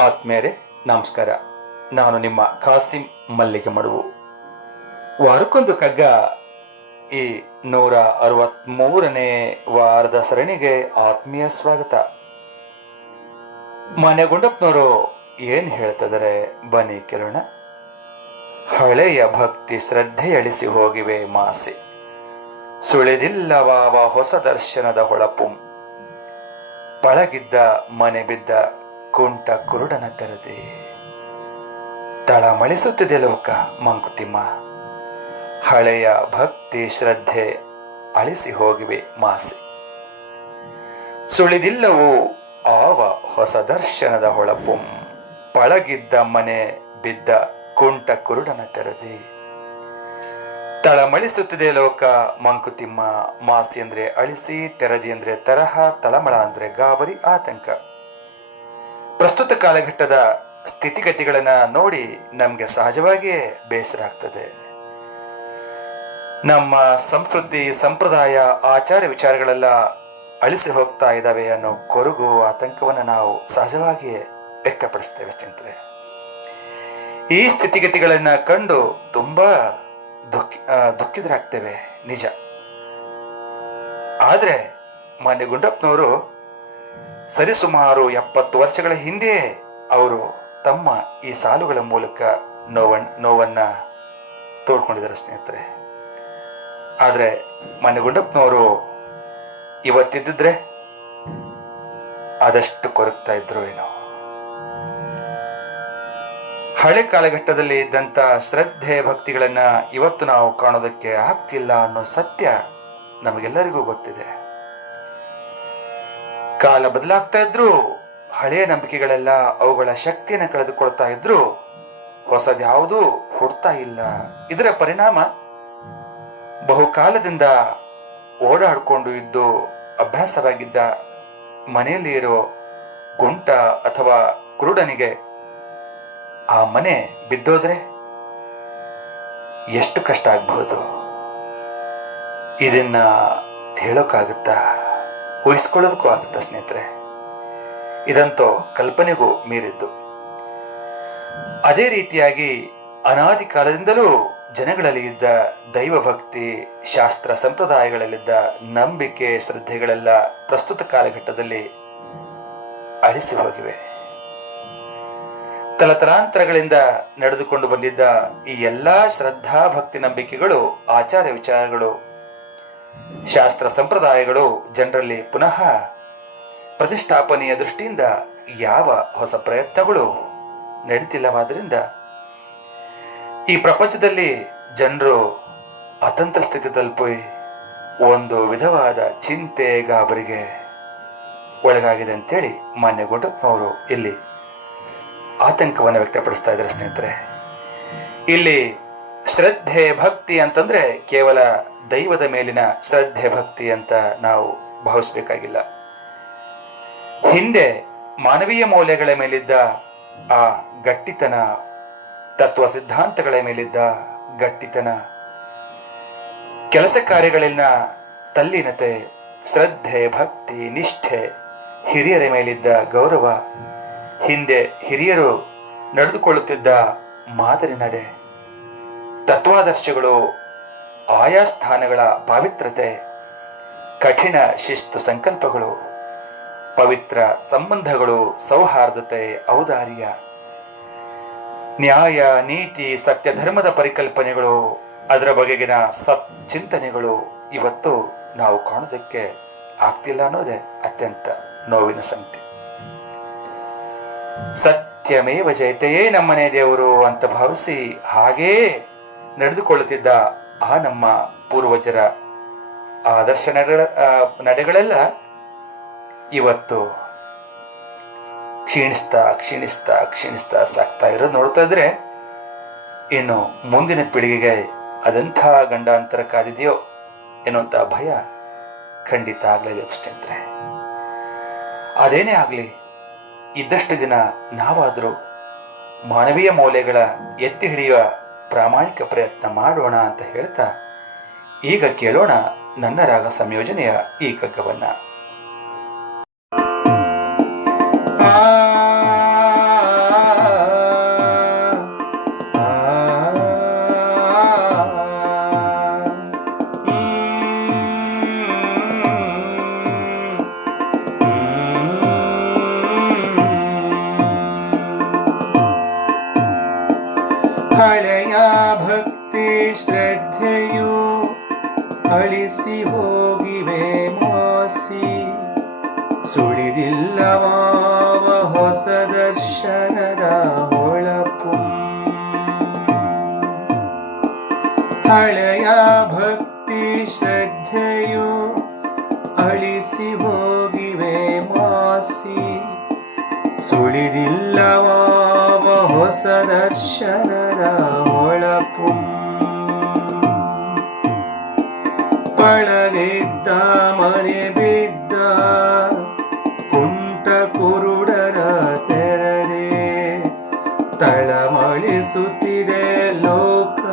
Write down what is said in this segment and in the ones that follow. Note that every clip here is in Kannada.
ಆತ್ಮೇರೆ ನಮಸ್ಕಾರ. ನಾನು ನಿಮ್ಮ ಖಾಸಿಂ ಮಲ್ಲಿಗೆ ಮಡುವು. ವಾರಕ್ಕೊಂದು ಕಗ್ಗ ಈ 163ನೇ ವಾರದ ಸರಣಿಗೆ ಆತ್ಮೀಯ ಸ್ವಾಗತ. ಮನೆಗುಂಡಪ್ಪನವರು ಏನ್ ಹೇಳ್ತಿದ್ದಾರೆ ಬನ್ನಿ ಕೇಳೋಣ. ಹಳೆಯ ಭಕ್ತಿ ಶ್ರದ್ಧೆ ಅಳಿಸಿ ಹೋಗಿವೆ ಮಾಸೆ, ಸುಳಿದಿಲ್ಲವಾವ ಹೊಸ ದರ್ಶನದ ಹೊಳಪುಂ, ಪಳಗಿದ್ದ ಮನೆ ಬಿದ್ದ ಕುಂಟ ಕುರುಡನ ತೆರದೆ, ತಳಮಳಿಸುತ್ತಿದೆ ಲೋಕ ಮಂಕುತಿಮ್ಮ. ಹಳೆಯ ಭಕ್ತಿ ಶ್ರದ್ಧೆ ಅಳಿಸಿ ಹೋಗಿವೆ ಮಾಸೆ, ಸುಳಿದಿಲ್ಲವೂ ಆವ ಹೊಸ ದರ್ಶನದ ಹೊಳಪುಂ, ಪಳಗಿದ್ದ ಮನೆ ಬಿದ್ದ ಕುಂಟ ಕುರುಡನ ತೆರದೆ, ತಳಮಳಿಸುತ್ತಿದೆ ಲೋಕ ಮಂಕುತಿಮ್ಮ. ಮಾಸಿ ಅಂದ್ರೆ ಅಳಿಸಿ, ತೆರದಿ ಅಂದ್ರೆ ತರಹ, ತಳಮಳ ಅಂದ್ರೆ ಗಾಬರಿ, ಆತಂಕ. ಪ್ರಸ್ತುತ ಕಾಲಘಟ್ಟದ ಸ್ಥಿತಿಗತಿಗಳನ್ನ ನೋಡಿ ನಮ್ಗೆ ಸಹಜವಾಗಿಯೇ ಬೇಸರ ಆಗ್ತದೆ. ನಮ್ಮ ಸಂಸ್ಕೃತಿ, ಸಂಪ್ರದಾಯ, ಆಚಾರ ವಿಚಾರಗಳೆಲ್ಲ ಅಳಿಸಿ ಹೋಗ್ತಾ ಇದ್ದಾವೆ ಅನ್ನೋ ಕೊರಗು, ಆತಂಕವನ್ನು ನಾವು ಸಹಜವಾಗಿಯೇ ವ್ಯಕ್ತಪಡಿಸ್ತೇವೆ ಸ್ನೇಹಿತರೆ. ಈ ಸ್ಥಿತಿಗತಿಗಳನ್ನ ಕಂಡು ತುಂಬಾ ದುಃಖಿತರಾಗ್ತೇವೆ, ನಿಜ. ಆದ್ರೆ ಮಾನ್ಯ ಗುಂಡಪ್ಪನವರು ಸರಿಸುಮಾರು 70 ವರ್ಷಗಳ ಹಿಂದೆ ಅವರು ತಮ್ಮ ಈ ಸಾಲುಗಳ ಮೂಲಕ ನೋವನ್ನ ತೋಡ್ಕೊಂಡಿದ್ದಾರೆ ಸ್ನೇಹಿತರೆ. ಆದ್ರೆ ಮಾನ್ಯ ಗುಂಡಪ್ಪನವರು ಇವತ್ತಿದ್ದಿದ್ರೆ ಆದಷ್ಟು ಕೊರಗ್ತಾ ಇದ್ರು ಏನೋ. ಹಳೆ ಕಾಲಘಟ್ಟದಲ್ಲಿ ಇದ್ದಂತ ಶ್ರದ್ಧೆ ಭಕ್ತಿಗಳನ್ನ ಇವತ್ತು ನಾವು ಕಾಣೋದಕ್ಕೆ ಆಗ್ತಿಲ್ಲ ಅನ್ನೋ ಸತ್ಯ ನಮಗೆಲ್ಲರಿಗೂ ಗೊತ್ತಿದೆ. ಕಾಲ ಬದಲಾಗ್ತಾ ಇದ್ರು, ಹಳೆಯ ನಂಬಿಕೆಗಳೆಲ್ಲ ಅವುಗಳ ಶಕ್ತಿಯನ್ನು ಕಳೆದುಕೊಳ್ತಾ ಇದ್ರು, ಹೊಸದ್ಯಾವುದೂ ಹುಡ್ತಾ ಇಲ್ಲ. ಇದರ ಪರಿಣಾಮ ಬಹುಕಾಲದಿಂದ ಓಡಾಡಿಕೊಂಡು ಇದ್ದು ಅಭ್ಯಾಸವಾಗಿದ್ದ ಮನೆಯಲ್ಲಿ ಇರೋ ಕುಂಟ ಅಥವಾ ಕುರುಡನಿಗೆ ಆ ಮನೆ ಬಿದ್ದೋದ್ರೆ ಎಷ್ಟು ಕಷ್ಟ ಆಗಬಹುದು, ಇದನ್ನ ಹೇಳೋಕ್ಕಾಗುತ್ತಾ? ಊಹಿಸ್ಕೊಳ್ಳೋದಕ್ಕೂ ಆಗುತ್ತಾ ಸ್ನೇಹಿತರೆ? ಇದಂತೂ ಕಲ್ಪನೆಗೂ ಮೀರಿದ್ದು. ಅದೇ ರೀತಿಯಾಗಿ ಅನಾದಿ ಕಾಲದಿಂದಲೂ ಜನಗಳಲ್ಲಿ ಇದ್ದ ದೈವ ಭಕ್ತಿ, ಶಾಸ್ತ್ರ ಸಂಪ್ರದಾಯಗಳಲ್ಲಿದ್ದ ನಂಬಿಕೆ, ಶ್ರದ್ಧೆಗಳೆಲ್ಲ ಪ್ರಸ್ತುತ ಕಾಲಘಟ್ಟದಲ್ಲಿ ಅಳಿಸಿ ಹೋಗಿವೆ. ತಲತಲಾಂತರಗಳಿಂದ ನಡೆದುಕೊಂಡು ಬಂದಿದ್ದ ಈ ಎಲ್ಲಾ ಶ್ರದ್ಧಾ ಭಕ್ತಿ ನಂಬಿಕೆಗಳು, ಆಚಾರ ವಿಚಾರಗಳು, ಶಾಸ್ತ್ರ ಸಂಪ್ರದಾಯಗಳು ಜನರಲ್ಲಿ ಪುನಃ ಪ್ರತಿಷ್ಠಾಪನೆಯ ದೃಷ್ಟಿಯಿಂದ ಯಾವ ಹೊಸ ಪ್ರಯತ್ನಗಳು ನಡೀತಿಲ್ಲವಾದ್ರಿಂದ ಈ ಪ್ರಪಂಚದಲ್ಲಿ ಜನರು ಅತಂತ್ರ ಸ್ಥಿತಿ ತಲುಪಿ ಒಂದು ವಿಧವಾದ ಚಿಂತೆ, ಗಾಬರಿಗೆ ಒಳಗಾಗಿದೆ ಅಂತೇಳಿ ಮಾನ್ಯ ಗುಂಡಪ್ಪನವರು ಇಲ್ಲಿ ಆತಂಕವನ್ನು ವ್ಯಕ್ತಪಡಿಸ್ತಾ ಇದ್ದಾರೆ ಸ್ನೇಹಿತರೆ. ಇಲ್ಲಿ ಶ್ರದ್ಧೆ ಭಕ್ತಿ ಅಂತಂದ್ರೆ ಕೇವಲ ದೈವದ ಮೇಲಿನ ಶ್ರದ್ಧೆ ಭಕ್ತಿ ಅಂತ ನಾವು ಭಾವಿಸಬೇಕಾಗಿಲ್ಲ. ಹಿಂದೆ ಮಾನವೀಯ ಮೌಲ್ಯಗಳ ಮೇಲಿದ್ದ ಆ ಗಟ್ಟಿತನ, ತತ್ವ ಸಿದ್ಧಾಂತಗಳ ಮೇಲಿದ್ದ ಗಟ್ಟಿತನ, ಕೆಲಸ ಕಾರ್ಯಗಳಲ್ಲಿನ ತಲ್ಲೀನತೆ, ಶ್ರದ್ಧೆ ಭಕ್ತಿ ನಿಷ್ಠೆ, ಹಿರಿಯರ ಮೇಲಿದ್ದ ಗೌರವ, ಹಿಂದೆ ಹಿರಿಯರು ನಡೆದುಕೊಳ್ಳುತ್ತಿದ್ದ ಮಾದರಿ ನಡೆ, ತತ್ವಾದರ್ಶಗಳು, ಆಯಾ ಸ್ಥಾನಗಳ ಪಾವಿತ್ರತೆ, ಕಠಿಣ ಶಿಸ್ತು ಸಂಕಲ್ಪಗಳು, ಪವಿತ್ರ ಸಂಬಂಧಗಳು, ಸೌಹಾರ್ದತೆ, ಔದಾರ್ಯ, ನ್ಯಾಯ ನೀತಿ, ಸತ್ಯ ಧರ್ಮದ ಪರಿಕಲ್ಪನೆಗಳು, ಅದರ ಬಗೆಗಿನ ಚಿಂತನೆಗಳು ಇವತ್ತು ನಾವು ಕಾಣೋದಕ್ಕೆ ಆಗ್ತಿಲ್ಲ ಅನ್ನೋದೇ ಅತ್ಯಂತ ನೋವಿನ ಸಂಗತಿ. ಸತ್ಯಮೇವ ಜಯತೆಯೇ ನಮ್ಮನೆ ದೇವರು ಅಂತ ಭಾವಿಸಿ ಹಾಗೇ ನಡೆದುಕೊಳ್ಳುತ್ತಿದ್ದ ಆ ನಮ್ಮ ಪೂರ್ವಜರ ಆದರ್ಶ ನಡೆಗಳೆಲ್ಲ ಇವತ್ತು ಕ್ಷೀಣಿಸ್ತಾ ಕ್ಷೀಣಿಸ್ತಾ ಕ್ಷೀಣಿಸ್ತಾ ಸಾಕ್ತಾ ಇರೋದು ನೋಡ್ತಾ ಇದ್ರೆ ಇನ್ನು ಮುಂದಿನ ಪೀಳಿಗೆಗೆ ಅದಂಥ ಗಂಡಾಂತರ ಕಾದಿದೆಯೋ ಎನ್ನುವಂಥ ಭಯ ಖಂಡಿತ ಆಗ್ಲೇಬೇಕು ಸ್ನೇಹಿತರೆ. ಅದೇನೇ ಆಗಲಿ, ಇದ್ದಷ್ಟು ದಿನ ನಾವಾದರೂ ಮಾನವೀಯ ಮೌಲ್ಯಗಳ ಎತ್ತಿ ಹಿಡಿಯುವ ಪ್ರಾಮಾಣಿಕ ಪ್ರಯತ್ನ ಮಾಡೋಣ ಅಂತ ಹೇಳ್ತಾ ಈಗ ಕೇಳೋಣ ನನ್ನ ರಾಗ ಸಂಯೋಜನೆಯ ಈ ಕಗ್ಗವನ್ನ. ಅಳಿಸಿ ಹೋಗಿವೆ ಮಾಸಿ. ಸುಳಿದಿಲ್ಲವಾವ ಹೊಸ ದರ್ಶನದ ಹೊಳಪು. ಹಳೆಯ ಭಕ್ತಿ ಶ್ರದ್ಧೆಯು ಅಳಿಸಿ ಹೋಗಿವೆ ಮಾಸಿ. ಸುಳಿದಿಲ್ಲವಾವ ಹೊಸ ದರ್ಶನದ ಹೊಳಪು. ಪಳಗಿದ್ದ ಮನೆ ಬಿದ್ದ ಕುಂಟ ಕುರುಡರ ತೆರದೆ. ತಳಮಳಿಸುತ್ತಿದೆ ಲೋಕ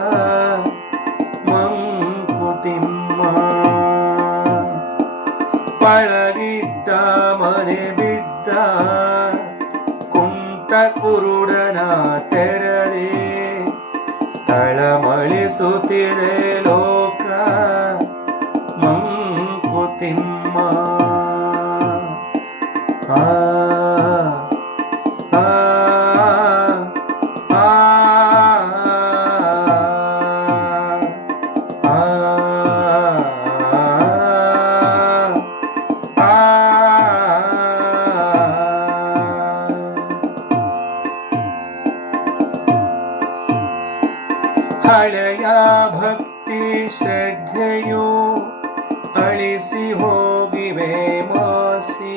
ಮಂಕುತಿಮ್ಮ. ಪಳಗಿದ್ದ ಮನೆ ಬಿದ್ದ ಕುಂಟ ಕುರುಡನ ತೆರದೆ. ತಳಮಳಿಸುತ್ತಿದೆ ಲೋಕ ಮಂಕುತಿಮ್ಮ. ಆ ಆ ಆ ಹಳೆಯ ಭಕ್ತಿ ಶ್ರದ್ಧೆಯು ಅಳಿಸಿ ಹೋಗಿವೆ ಮಾಸಿ.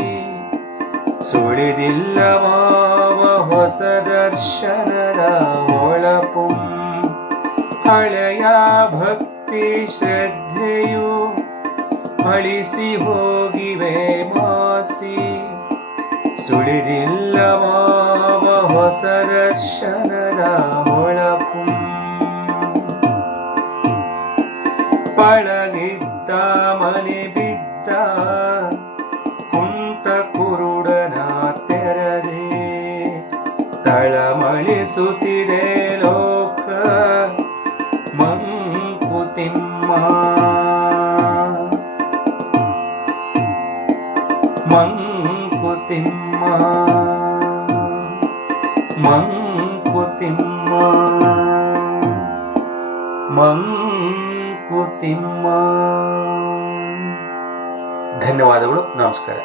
ಸುಳಿದಿಲ್ಲವಾವ ಹೊಸ ದರ್ಶನದ ಹೊಳಪು. ಹಳೆಯ ಭಕ್ತಿ ಶ್ರದ್ಧೆಯು ಅಳಿಸಿ ಹೋಗಿವೆ ಮಾಸಿ. ಸುಳಿದಿಲ್ಲವಾವ ಹೊಸ ದರ್ಶನದ ಹೊಳಪು. ಪಳಗಿದ್ದ ಮನೆ ಬಿದ್ದ ಕುಂಟ ಕುರುಡನ ತೆರದೆ. ತಳಮಳಿಸುತ್ತಿದೆ ಲೋಕ ಮಂಕುತಿಮ್ಮ. ಮಂಕುತಿಮ್ಮ ಮಂಕುತಿಮ್ಮ ಮಂಕುತಿಮ್ಮ. ಧನ್ಯವಾದಗಳು. ನಮಸ್ಕಾರ.